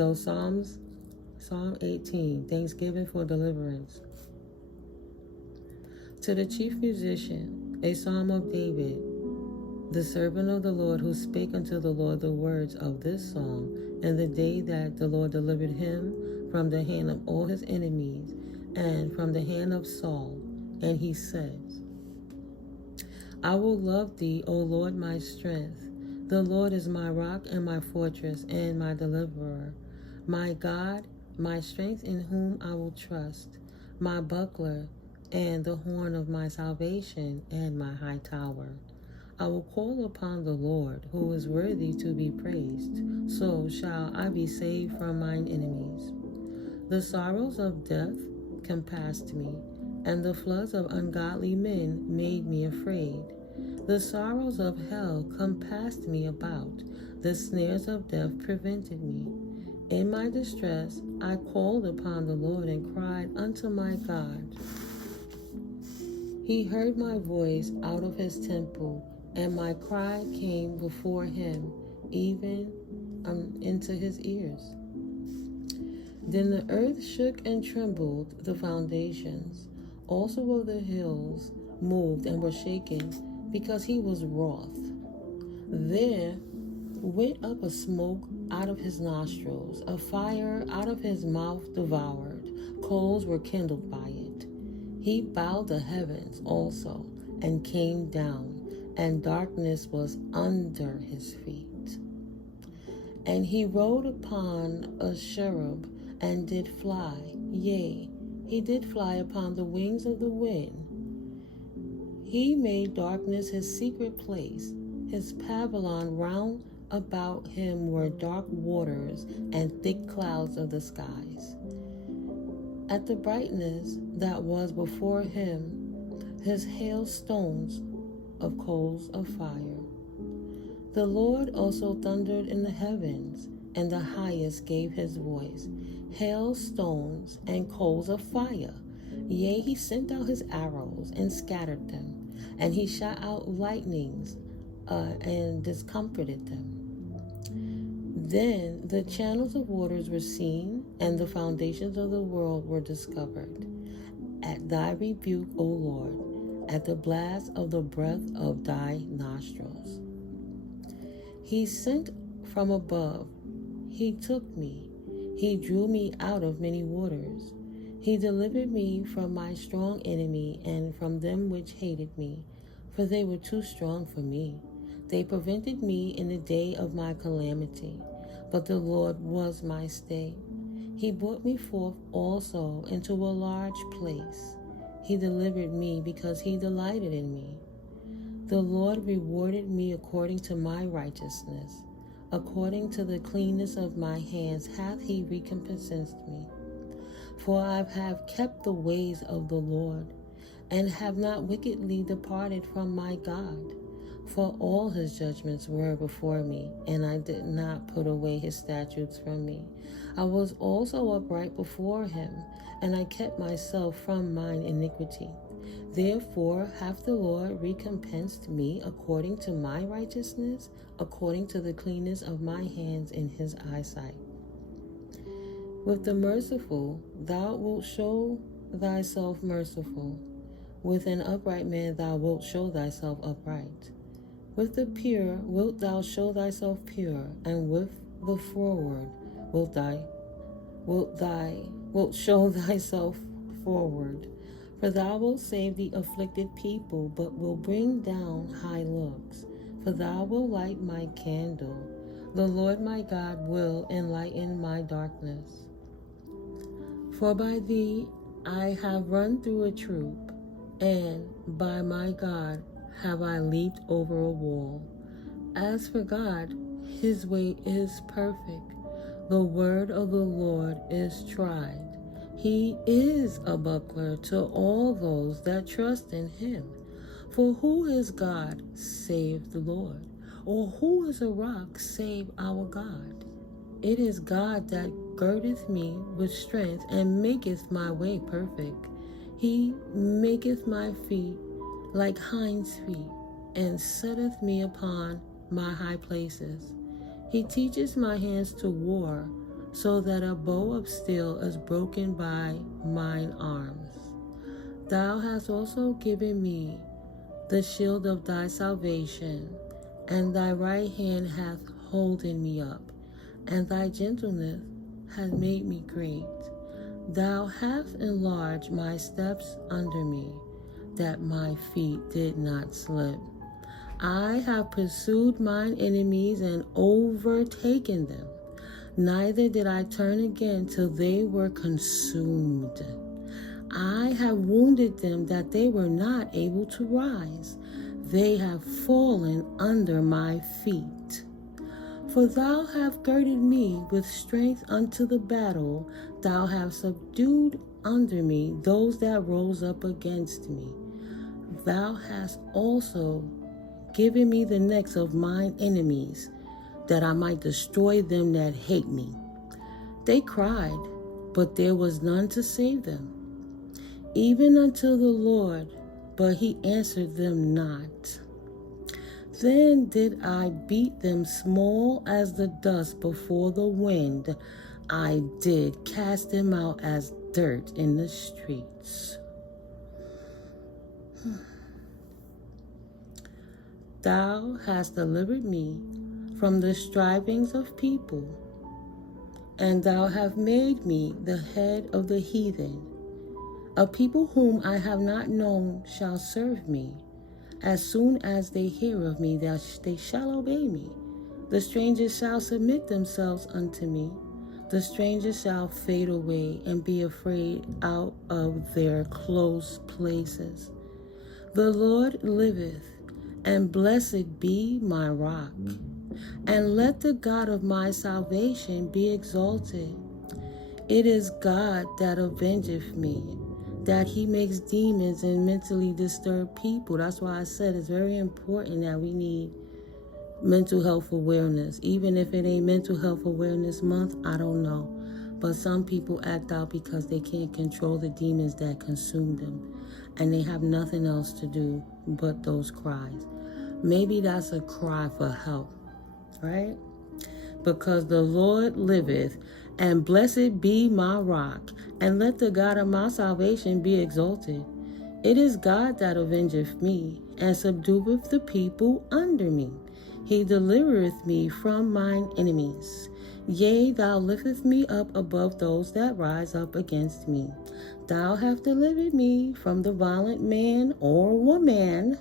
So Psalm 18, Thanksgiving for deliverance. To the chief musician, a psalm of David, the servant of the Lord, who spake unto the Lord the words of this song, in the day that the Lord delivered him from the hand of all his enemies, and from the hand of Saul. And he says, I will love thee, O Lord, my strength. The Lord is my rock and my fortress and my deliverer, my God, my strength, in whom I will trust, my buckler and the horn of my salvation and my high tower. I will call upon the Lord, who is worthy to be praised. So shall I be saved from mine enemies. The sorrows of death compassed me, and the floods of ungodly men made me afraid. The sorrows of hell compassed me about. The snares of death prevented me. In my distress I called upon the Lord and cried unto my God. He heard my voice out of his temple, and my cry came before him, even into his ears. Then the earth shook and trembled, the foundations also of the hills moved and were shaken, because he was wroth. There went up a smoke out of his nostrils, a fire out of his mouth devoured, coals were kindled by it. He bowed the heavens also, and came down, and darkness was under his feet. And he rode upon a cherub, and did fly, yea, he did fly upon the wings of the wind. He made darkness his secret place. His pavilion round about him were dark waters and thick clouds of the skies. At the brightness that was before him, his hailstones of coals of fire. The Lord also thundered in the heavens, and the highest gave his voice, hailstones and coals of fire. Yea, he sent out his arrows and scattered them, and he shot out lightnings and discomfited them. Then the channels of waters were seen, and the foundations of the world were discovered. At thy rebuke, O Lord, at the blast of the breath of thy nostrils. He sent from above, he took me, he drew me out of many waters. He delivered me from my strong enemy and from them which hated me, for they were too strong for me. They prevented me in the day of my calamity, but the Lord was my stay. He brought me forth also into a large place. He delivered me because he delighted in me. The Lord rewarded me according to my righteousness. According to the cleanness of my hands hath he recompensed me. For I have kept the ways of the Lord, and have not wickedly departed from my God. For all his judgments were before me, and I did not put away his statutes from me. I was also upright before him, and I kept myself from mine iniquity. Therefore hath the Lord recompensed me according to my righteousness, according to the cleanness of my hands in his eyesight. With the merciful thou wilt show thyself merciful. With an upright man thou wilt show thyself upright. With the pure wilt thou show thyself pure, and with the froward wilt show thyself forward. For thou wilt save the afflicted people, but wilt bring down high looks. For thou wilt light my candle. The Lord my God will enlighten my darkness. For by thee I have run through a troop, and by my God have I leaped over a wall. As for God, his way is perfect. The word of the Lord is tried. He is a buckler to all those that trust in him. For who is God save the Lord? Or who is a rock save our God? It is God that girdeth me with strength, and maketh my way perfect. He maketh my feet like hinds' feet, and setteth me upon my high places. He teaches my hands to war. so that a bow of steel is broken by mine arms. Thou hast also given me the shield of thy salvation, and thy right hand hath holden me up, and thy gentleness hath made me great. Thou hast enlarged my steps under me, that my feet did not slip. I have pursued mine enemies and overtaken them. Neither did I turn again till they were consumed. I have wounded them that they were not able to rise. They have fallen under my feet. For thou hast girded me with strength unto the battle. Thou hast subdued under me those that rose up against me. Thou hast also given me the necks of mine enemies, that I might destroy them that hate me. They cried, but there was none to save them. Even unto the Lord, but he answered them not. Then did I beat them small as the dust before the wind. I did cast them out as dirt in the streets. Thou hast delivered me from the strivings of people, and thou hast made me the head of the heathen. A people whom I have not known shall serve me. As soon as they hear of me, they shall obey me. The strangers shall submit themselves unto me. The strangers shall fade away and be afraid out of their close places. The Lord liveth, and blessed be my rock. And let the God of my salvation be exalted. It is God that avengeth me, that he makes demons and mentally disturbed people. That's why I said it's very important that we need mental health awareness. Even if it ain't Mental Health Awareness Month, I don't know. But some people act out because they can't control the demons that consume them. And they have nothing else to do but those cries. Maybe that's a cry for help, right? Because the Lord liveth, and blessed be my rock, and let the God of my salvation be exalted. It is God that avengeth me, and subdueth the people under me. He delivereth me from mine enemies. Yea, thou liftest me up above those that rise up against me. Thou hast delivered me from the violent man or woman,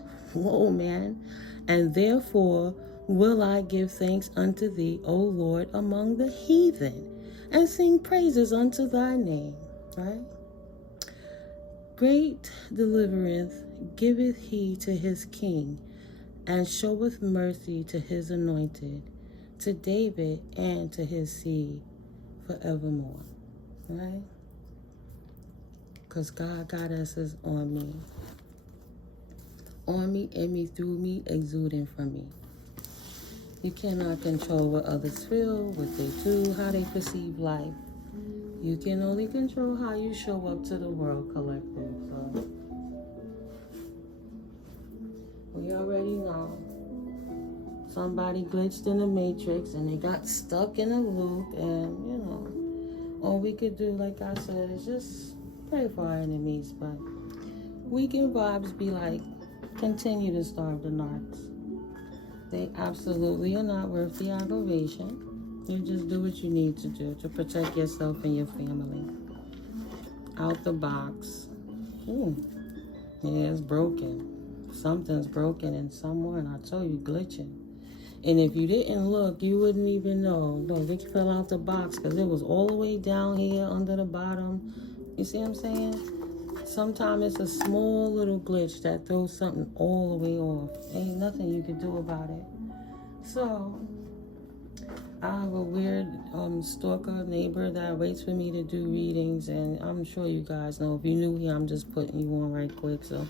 and therefore will I give thanks unto thee, O Lord, among the heathen, and sing praises unto thy name. Right? Great deliverance giveth he to his king, and showeth mercy to his anointed, to David and to his seed forevermore. Right? Because God got us is on me. On me, in me, through me, exuding from me. You cannot control what others feel, what they do, how they perceive life. You can only control how you show up to the world collective. So we already know. Somebody glitched in the matrix and they got stuck in a loop, and all we could do, like I said, is just pray for our enemies. But weekend vibes be like, continue to starve the narcs. They absolutely are not worth the aggravation. You just do what you need to do to protect yourself and your family. Out the box. Yeah, it's broken. Something's broken in somewhere, and I told you, glitching. And if you didn't look, you wouldn't even know. Look, it fell out the box because it was all the way down here under the bottom. You see what I'm saying? Sometimes it's a small little glitch that throws something all the way off. Ain't nothing you can do about it. So, I have a weird stalker neighbor that waits for me to do readings, and I'm sure you guys know. If you're new here, I'm just putting you on right quick. So,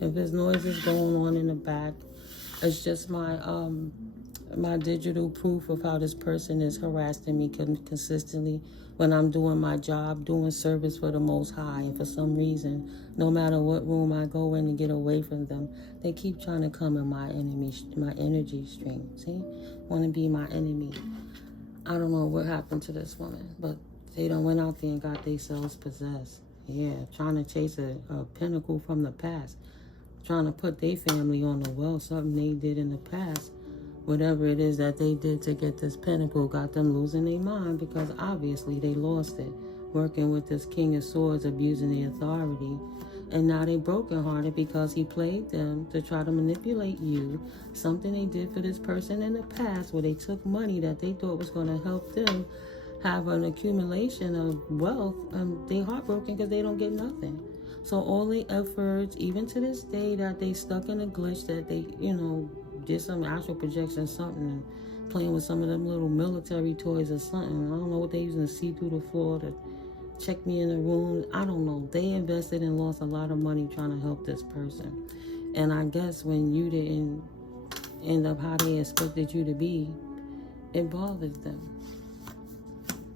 if there's noises going on in the back, it's just my my digital proof of how this person is harassing me consistently when I'm doing my job, doing service for the Most High. And for some reason, no matter what room I go in to get away from them, they keep trying to come in my energy stream. See? Want to be my enemy. I don't know what happened to this woman, but they done went out there and got themselves possessed. Yeah, trying to chase a pinnacle from the past. Trying to put their family on the well, something they did in the past. Whatever it is that they did to get this pinnacle got them losing their mind because obviously they lost it. Working with this King of Swords, abusing the authority. And now they brokenhearted because he played them to try to manipulate you. Something they did for this person in the past where they took money that they thought was going to help them have an accumulation of wealth. They heartbroken because they don't get nothing. So all the efforts, even to this day, that they stuck in a glitch, that they, did some astral projection, something, and playing with some of them little military toys or something. I don't know what they using to see through the floor to check me in the room. I don't know. They invested and lost a lot of money trying to help this person. And I guess when you didn't end up how they expected you to be, it bothers them.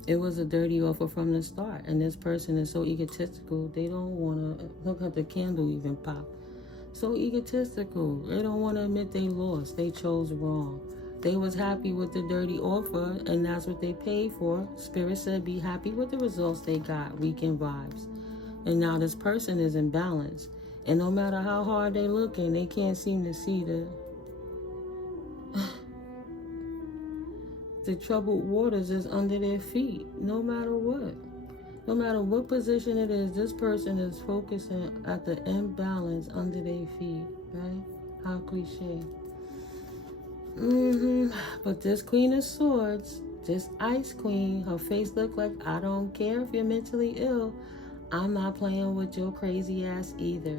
It was a dirty offer from the start. And this person is so egotistical, they don't want to look at the candle even pop. So egotistical. They don't want to admit they lost. They chose wrong. They was happy with the dirty offer, and that's what they paid for. Spirit said be happy with the results they got, weekend vibes. And now this person is in balance. And no matter how hard they looking, they can't seem to see the troubled waters is under their feet, no matter what. No matter what position it is, this person is focusing at the imbalance under their feet, right? How cliche. But this Queen of Swords, this Ice Queen, her face look like, I don't care if you're mentally ill. I'm not playing with your crazy ass either.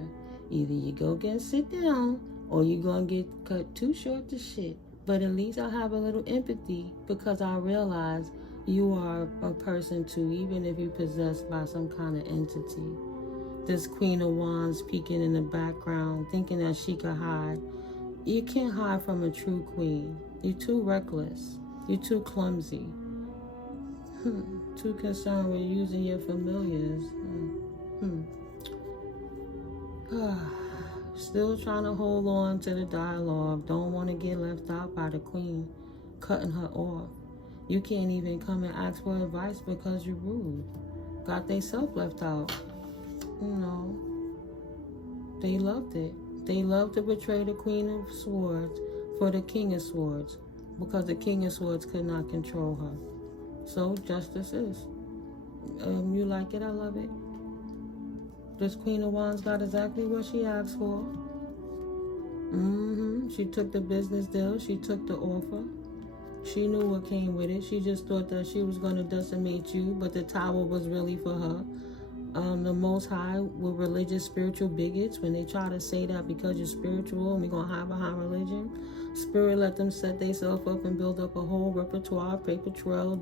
Either you go get and sit down, or you gonna get cut too short to shit. But at least I have a little empathy because I realize you are a person too, even if you're possessed by some kind of entity. This Queen of Wands peeking in the background, thinking that she could hide. You can't hide from a true queen. You're too reckless. You're too clumsy. Too concerned with using your familiars. Still trying to hold on to the dialogue. Don't want to get left out by the queen, cutting her off. You can't even come and ask for advice because you're rude. Got they self left out. They loved it. They loved to betray the Queen of Swords for the King of Swords because the King of Swords could not control her. So justice is. You like it? I love it. This Queen of Wands got exactly what she asked for. She took the business deal. She took the offer. She knew what came with it. She just thought that she was going to decimate you, but the tower was really for her. The Most High were religious, spiritual bigots. When they try to say that because you're spiritual and we're going to hide behind religion, Spirit let them set themselves up and build up a whole repertoire, paper trail,